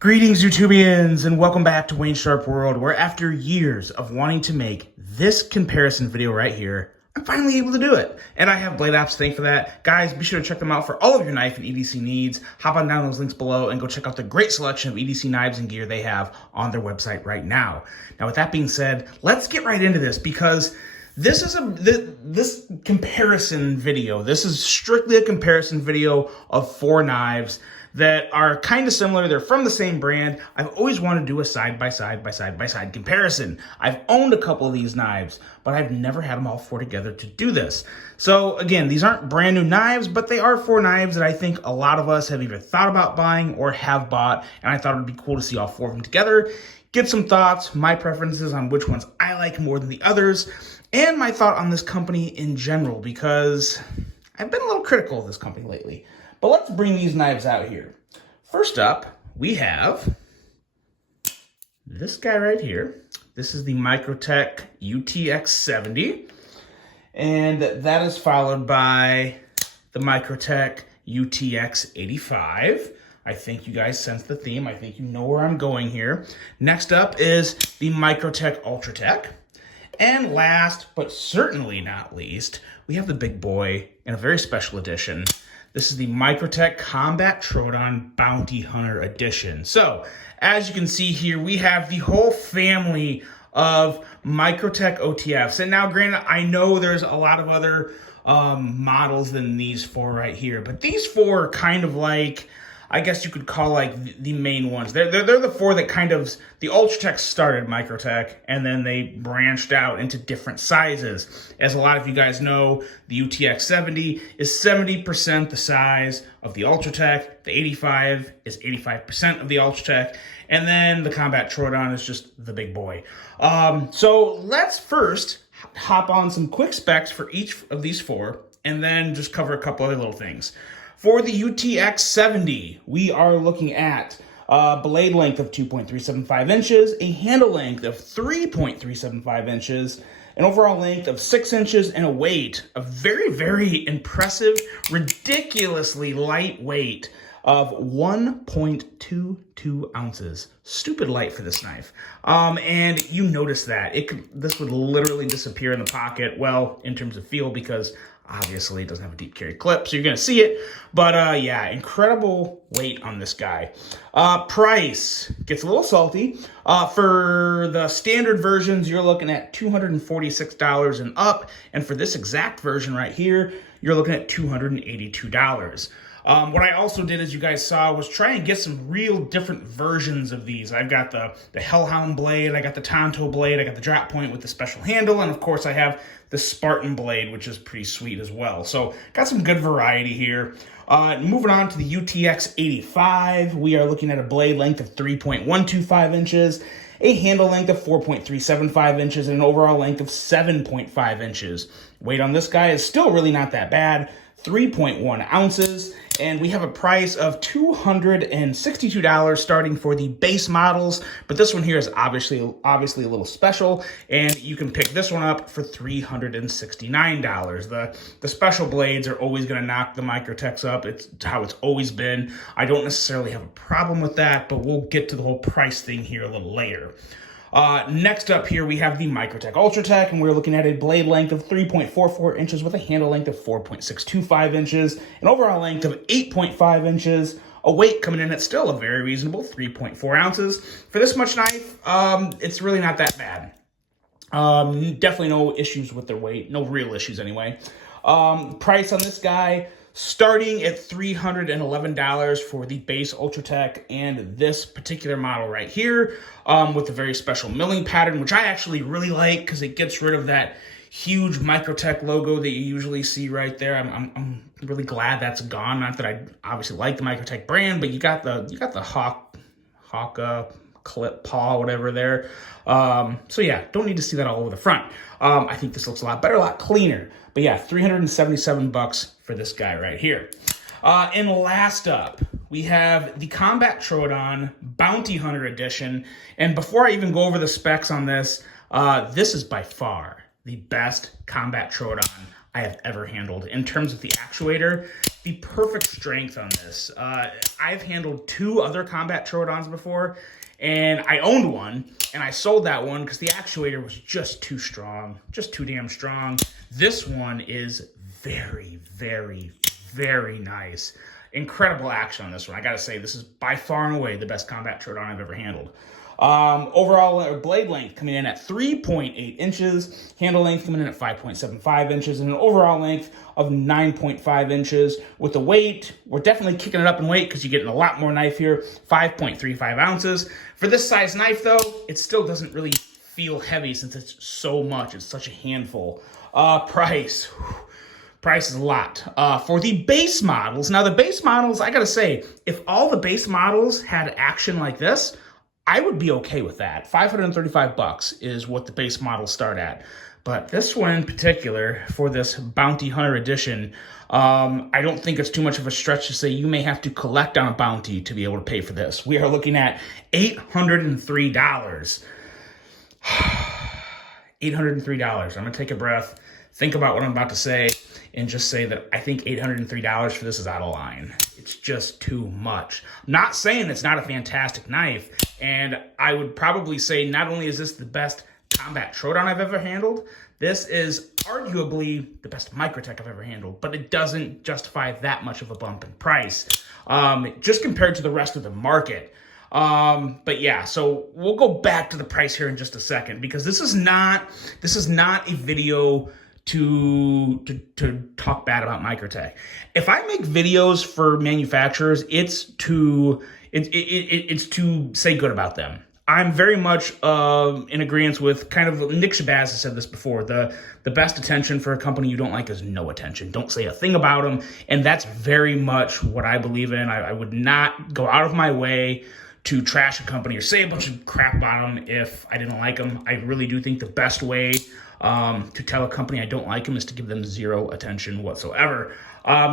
Greetings, YouTubians, and welcome back to Wayne Sharp World, where after years of wanting to make this comparison video right here, I'm finally able to do it. And I have Blade Apps to thank for that. Guys, be sure to check them out for all of your knife and EDC needs. Hop on down those links below and go check out the great selection of EDC knives and gear they have on their website right now. Now, with that being said, let's get right into this because this is this comparison video. This is strictly a comparison video of four knives that are kind of similar. They're from the same brand. I've always wanted to do a side-by-side comparison. I've owned a couple of these knives, but I've never had them all four together to do this. So again, these aren't brand new knives, but they are four knives that I think a lot of us have either thought about buying or have bought, and I thought it would be cool to see all four of them together, get some thoughts, my preferences on which ones I like more than the others, and my thought on this company in general, because I've been a little critical of this company lately. But let's bring these knives out here. First up, we have this guy right here. This is the Microtech UTX-70. And that is followed by the Microtech UTX-85. I think you guys sense the theme. I think you know where I'm going here. Next up is the Microtech Ultratech. And last, but certainly not least, we have the big boy in a very special edition. This is the Microtech Combat Troodon Bounty Hunter Edition. So, as you can see here, we have the whole family of Microtech OTFs. And now, granted, I know there's a lot of other models than these four right here, but these four are kind of like, I guess you could call like the main ones. They're the four that kind of, the Ultratech started Microtech, and then they branched out into different sizes. As a lot of you guys know, the UTX-70 is 70% the size of the Ultratech. The 85 is 85% of the Ultratech. And then the Combat Troodon is just the big boy. So let's first hop on some quick specs for each of these four, and then just cover a couple other little things. For the UTX-70, we are looking at a blade length of 2.375 inches, a handle length of 3.375 inches, an overall length of 6 inches, and a weight, a very, very impressive, ridiculously light weight of 1.22 ounces. Stupid light for this knife. And you notice that. This would literally disappear in the pocket, well, in terms of feel, because obviously, it doesn't have a deep carry clip, so you're going to see it. But yeah, incredible weight on this guy. Price gets a little salty. For the standard versions, you're looking at $246 and up. And for this exact version right here, you're looking at $282. What I also did, as you guys saw, was try and get some real different versions of these. I've got the Hellhound blade, I got the Tonto blade, I got the drop point with the special handle, and of course I have the Spartan blade, which is pretty sweet as well. So got some good variety here. Moving on to the UTX-85, we are looking at a blade length of 3.125 inches, a handle length of 4.375 inches, and an overall length of 7.5 inches. Weight on this guy is still really not that bad, 3.1 ounces, and we have a price of $262 starting for the base models, but this one here is obviously a little special, and you can pick this one up for $369. The special blades are always going to knock the Microtechs up. It's how it's always been. I don't necessarily have a problem with that, but we'll get to the whole price thing here a little later. Next up here, we have the Microtech Ultratech, and we're looking at a blade length of 3.44 inches with a handle length of 4.625 inches, an overall length of 8.5 inches, a weight coming in at still a very reasonable 3.4 ounces. For this much knife, it's really not that bad. Definitely no issues with their weight, no real issues anyway. Price on this guy, starting at $311 for the base Ultratech and this particular model right here, with the very special milling pattern, which I actually really like because it gets rid of that huge Microtech logo that you usually see right there. I'm really glad that's gone. Not that I obviously like the Microtech brand, but you got the hawk clip paw, whatever there. So yeah, don't need to see that all over the front. I think this looks a lot better, a lot cleaner. But yeah, $377 for this guy right here. And last up, we have the Combat Troodon Bounty Hunter Edition. And before I even go over the specs on this, this is by far the best Combat Troodon I have ever handled. In terms of the actuator, the perfect strength on this. I've handled 2 other combat Troodons before, and I owned one, and I sold that one because the actuator was just too strong, just too damn strong. This one is very, very, very nice. Incredible action on this one. I gotta say, this is by far and away the best combat Troodon I've ever handled. Overall blade length coming in at 3.8 inches, handle length coming in at 5.75 inches, and an overall length of 9.5 inches. With the weight, we're definitely kicking it up in weight because you're getting a lot more knife here, 5.35 ounces. For this size knife, though, it still doesn't really feel heavy since it's so much. It's such a handful. Price is a lot. For the base models, now the base models, I gotta say, if all the base models had action like this, I would be okay with that. $535 is what the base models start at. But this one in particular, for this Bounty Hunter Edition, I don't think it's too much of a stretch to say you may have to collect on a bounty to be able to pay for this. We are looking at $803. $803. I'm gonna take a breath, think about what I'm about to say, and just say that I think $803 for this is out of line. It's just too much. I'm not saying it's not a fantastic knife, and I would probably say not only is this the best combat Troodon I've ever handled, this is arguably the best Microtech I've ever handled, but it doesn't justify that much of a bump in price, just compared to the rest of the market. But yeah, so we'll go back to the price here in just a second, because this is not a video to talk bad about Microtech. If I make videos for manufacturers, it's to say good about them. I'm very much in agreement with kind of Nick Shabazz has said this before. The best attention for a company you don't like is no attention. Don't say a thing about them, and that's very much what I believe in. I would not go out of my way to trash a company or say a bunch of crap about them if I didn't like them. I really do think the best way to tell a company I don't like them is to give them zero attention whatsoever.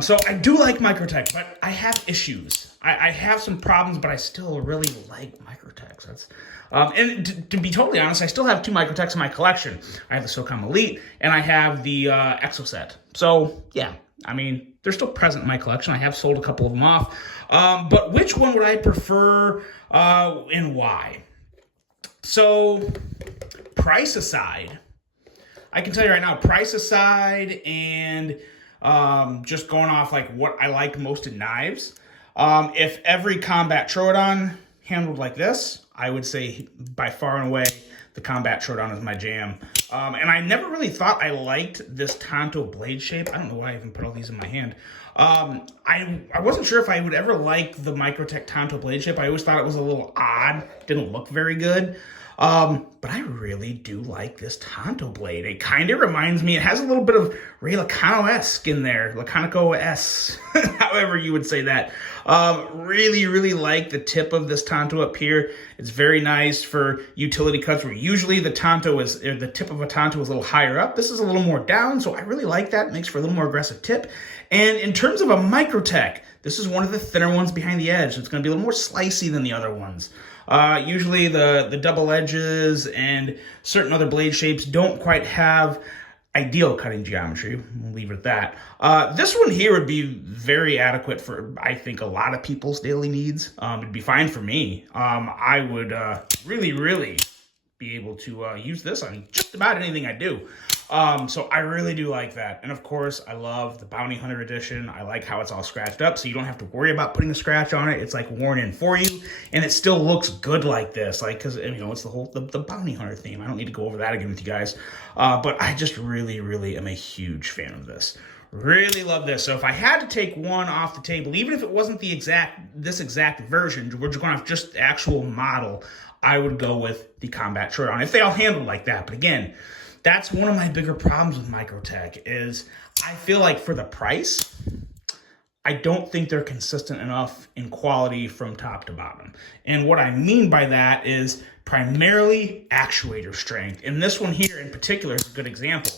So I do like Microtech, but I have issues. I have some problems, but I still really like Microtechs. That's and to be totally honest, I still have 2 Microtechs in my collection. I have the SOCOM Elite, and I have the Exoset. So yeah, I mean, they're still present in my collection. I have sold a couple of them off. But which one would I prefer and why? So price aside, I can tell you right now, price aside and just going off like what I like most in knives, if every combat Troodon handled like this, I would say by far and away the combat Troodon is my jam. And I never really thought I liked this Tonto blade shape. I don't know why I even put all these in my hand. I wasn't sure if I would ever like the Microtech Tonto blade shape. I always thought it was a little odd, didn't look very good. But I really do like this Tonto blade. It kind of reminds me, it has a little bit of Ray Lacano-esque in there. Lacanico-esque, however you would say that. Really, really like the tip of this Tonto up here. It's very nice for utility cuts where usually the tip of a Tonto is a little higher up. This is a little more down, so I really like that. It makes for a little more aggressive tip. And in terms of a Microtech, this is one of the thinner ones behind the edge. So it's going to be a little more slicey than the other ones. Usually the double edges and certain other blade shapes don't quite have ideal cutting geometry. We'll leave it at that. This one here would be very adequate for, I think, a lot of people's daily needs. It'd be fine for me. I would really, really be able to use this on just about anything I do. So I really do like that. And of course, I love the Bounty Hunter Edition. I like how it's all scratched up, so you don't have to worry about putting a scratch on it. It's like worn in for you, and it still looks good like this. Like, because, you know, it's the Bounty Hunter theme. I don't need to go over that again with you guys. But I just really, really am a huge fan of this. Really love this. So if I had to take one off the table, even if it wasn't this exact version, we're just going off just the actual model, I would go with the Combat Troodon, if they all handled like that. But again, that's one of my bigger problems with Microtech is I feel like for the price, I don't think they're consistent enough in quality from top to bottom. And what I mean by that is primarily actuator strength. And this one here in particular is a good example.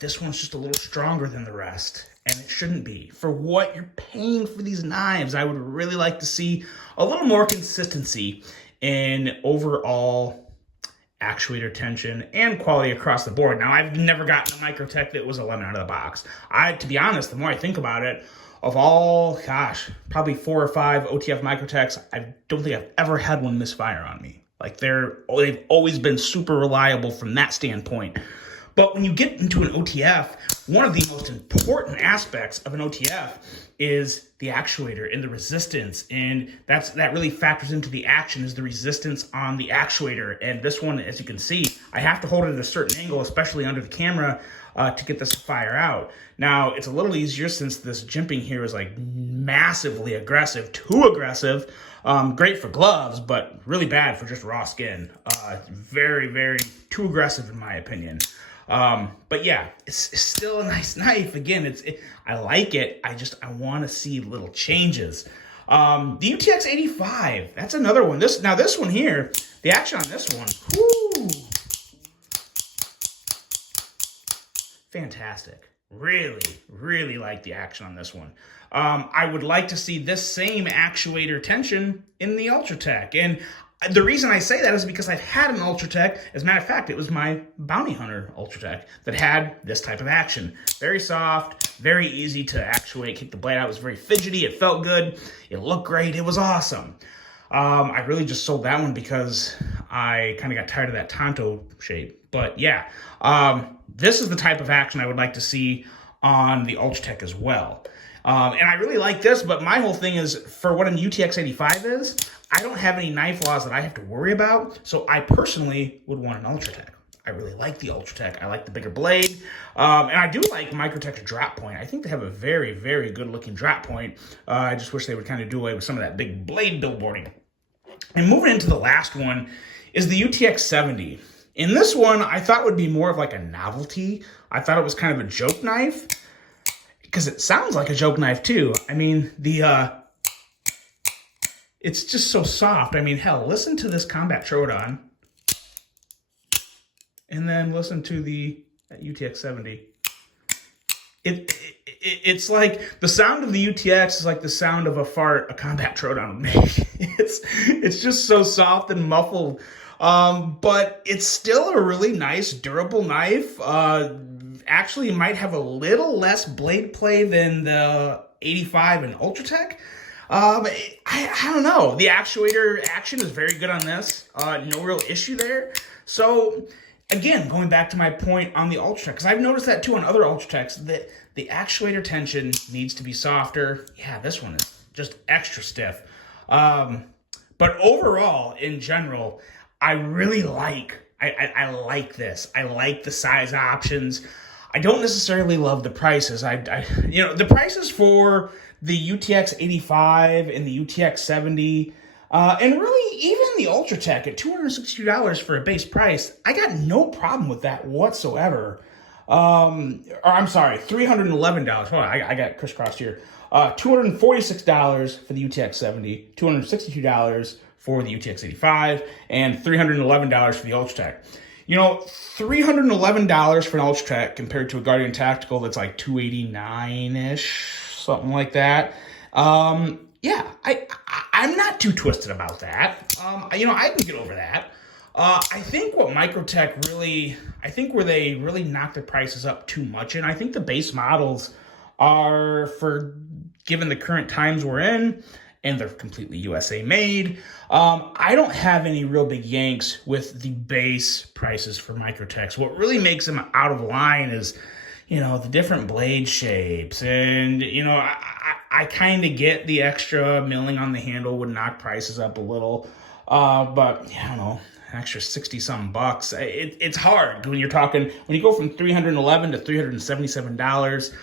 This one's just a little stronger than the rest, and it shouldn't be. For what you're paying for these knives, I would really like to see a little more consistency in overall actuator tension, and quality across the board. Now, I've never gotten a Microtech that was a lemon out of the box. To be honest, the more I think about it, of all, gosh, probably 4 or 5 OTF Microtechs, I don't think I've ever had one misfire on me. Like, they've always been super reliable from that standpoint. But when you get into an OTF, one of the most important aspects of an OTF is the actuator and the resistance. And that really factors into the action, is the resistance on the actuator. And this one, as you can see, I have to hold it at a certain angle, especially under the camera, to get this to fire out. Now, it's a little easier since this jimping here is like massively aggressive, too aggressive. Great for gloves, but really bad for just raw skin. Very, very too aggressive in my opinion. But yeah, it's still a nice knife. Again, I like it. I want to see little changes. The UTX-85, that's another one. This one here, the action on this one, whoo, fantastic. Really, really like the action on this one. I would like to see this same actuator tension in the Ultratech. And the reason I say that is because I've had an Ultratech. As a matter of fact, it was my Bounty Hunter Ultratech that had this type of action. Very soft, very easy to actuate, kick the blade out. It was very fidgety. It felt good. It looked great. It was awesome. I really just sold that one because I kind of got tired of that Tonto shape. But yeah, this is the type of action I would like to see on the Ultratech as well. And I really like this, but my whole thing is, for what a UTX-85 is, I don't have any knife laws that I have to worry about, so I personally would want an Ultratech. I really like the Ultratech. I like the bigger blade, and I do like Microtech's drop point. I think they have a very, very good-looking drop point. I just wish they would kind of do away with some of that big blade billboarding. And moving into the last one is the UTX-70. In this one, I thought would be more of like a novelty. I thought it was kind of a joke knife, because it sounds like a joke knife too. I mean, it's just so soft. I mean, hell, listen to this Combat Troodon, and then listen to the UTX-70. It's like the sound of the UTX is like the sound of a fart a Combat Troodon would make. It's just so soft and muffled, but it's still a really nice, durable knife. Actually, it might have a little less blade play than the 85 and Ultratech. I don't know. The actuator action is very good on this. No real issue there. So, again, going back to my point on the Ultratech, because I've noticed that too on other Ultratechs, that the actuator tension needs to be softer. Yeah, this one is just extra stiff. But overall, in general, I really like, I like this. I like the size options. I don't necessarily love the prices. The prices for the UTX-85 and the UTX-70, and really even the Ultratech at $262 for a base price, I got no problem with that whatsoever. Or I'm sorry, $311. Hold on, I got crisscrossed here. $246 for the UTX-70, $262 for the UTX-85, and $311 for the Ultratech. You know, $311 for an Ultratech compared to a Guardian Tactical that's like $289-ish, something like that. Yeah, I'm not too twisted about that. I can get over that. I think what Microtech really, where they really knock the prices up too much, and I think the base models are, for given the current times we're in, and they're completely USA made. I don't have any real big yanks with the base prices for Microtechs. What really makes them out of line is, the different blade shapes. And, I kind of get the extra milling on the handle would knock prices up a little. But, I don't know, an extra 60-something bucks. It's hard when you go from $311 to $377.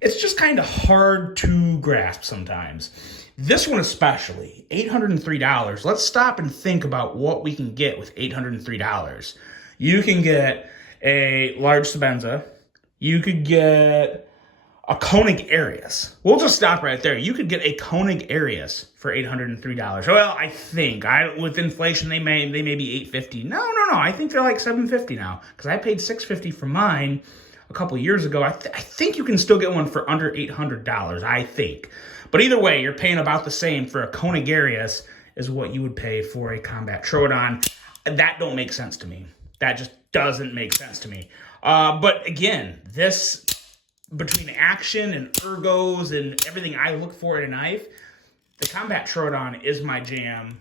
It's just kind of hard to grasp sometimes. This one especially, $803. Let's stop and think about what we can get with $803. You can get a large Sebenza. You could get a Koenig Arius. We'll just stop right there. You could get a Koenig Arius for $803. Well, I think with inflation they may be $850. No. I think they're like $750 now, because I paid $650 for mine a couple years ago. I think you can still get one for under $800. I think. But either way, you're paying about the same for a Koenig Arius as what you would pay for a Combat Troodon. That don't make sense to me. That just doesn't make sense to me. But again, this, between action and ergos and everything I look for in a knife, the Combat Troodon is my jam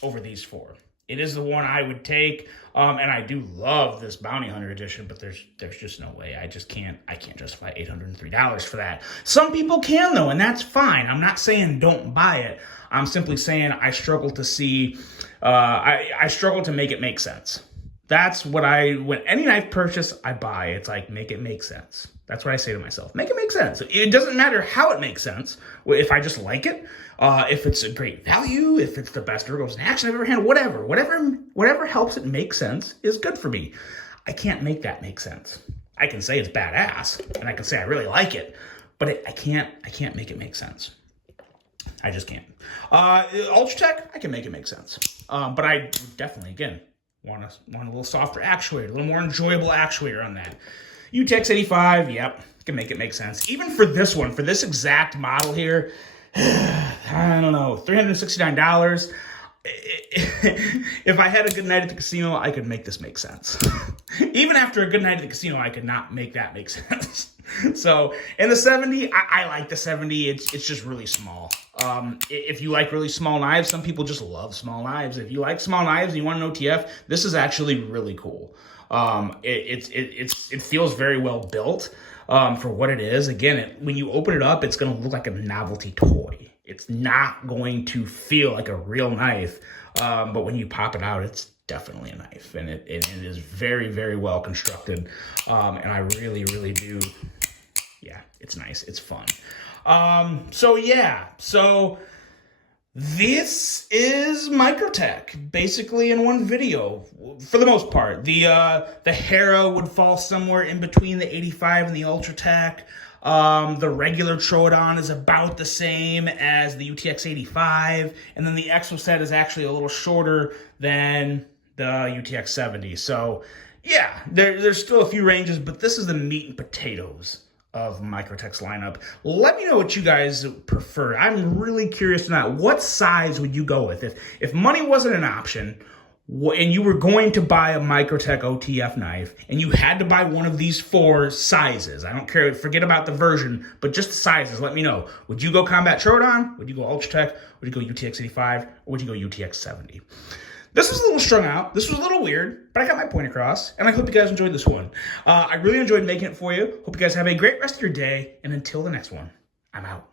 over these four. It is the one I would take, and I do love this Bounty Hunter edition, but there's just no way. I can't justify $803 for that. Some people can, though, and that's fine. I'm not saying don't buy it. I'm simply saying I struggle to see, I struggle to make it make sense. That's what when any knife purchase I buy, it's like, make it make sense. That's what I say to myself. Make it make sense. It doesn't matter how it makes sense. If I just like it, if it's a great value, if it's the best ergos in action I've ever had, whatever helps it make sense is good for me. I can't make that make sense. I can say it's badass, and I can say I really like it, but I can't make it make sense. I just can't. Ultratech, I can make it make sense. But I definitely, again, want a little softer actuator, a little more enjoyable actuator on that. UTX-85, yep, can make it make sense. Even for this one, for this exact model here, I don't know, $369. If I had a good night at the casino, I could make this make sense. Even after a good night at the casino, I could not make that make sense. So, in the 70, I like the 70. It's just really small. If you like really small knives, some people just love small knives. If you like small knives and you want an OTF, this is actually really cool. It feels very well built for what it is. Again, when you open it up, it's going to look like a novelty toy. It's not going to feel like a real knife, but when you pop it out, it's definitely a knife, and it is very, very well constructed, and I really, really do. Yeah, it's nice. It's fun. So this is Microtech, basically in one video, for the most part. The Hera would fall somewhere in between the 85 and the Ultratech. The regular Troodon is about the same as the UTX-85, and then the Exocet is actually a little shorter than the UTX-70. So, yeah, there's still a few ranges, but this is the meat and potatoes of Microtech's lineup. Let me know what you guys prefer. I'm really curious to know, what size would you go with? If money wasn't an option, and you were going to buy a Microtech OTF knife, and you had to buy one of these four sizes, I don't care, forget about the version, but just the sizes, let me know. Would you go Combat Troodon? Would you go Ultratech? Would you go UTX-85? Or would you go UTX-70? This was a little strung out. This was a little weird, but I got my point across, and I hope you guys enjoyed this one. I really enjoyed making it for you. Hope you guys have a great rest of your day, and until the next one, I'm out.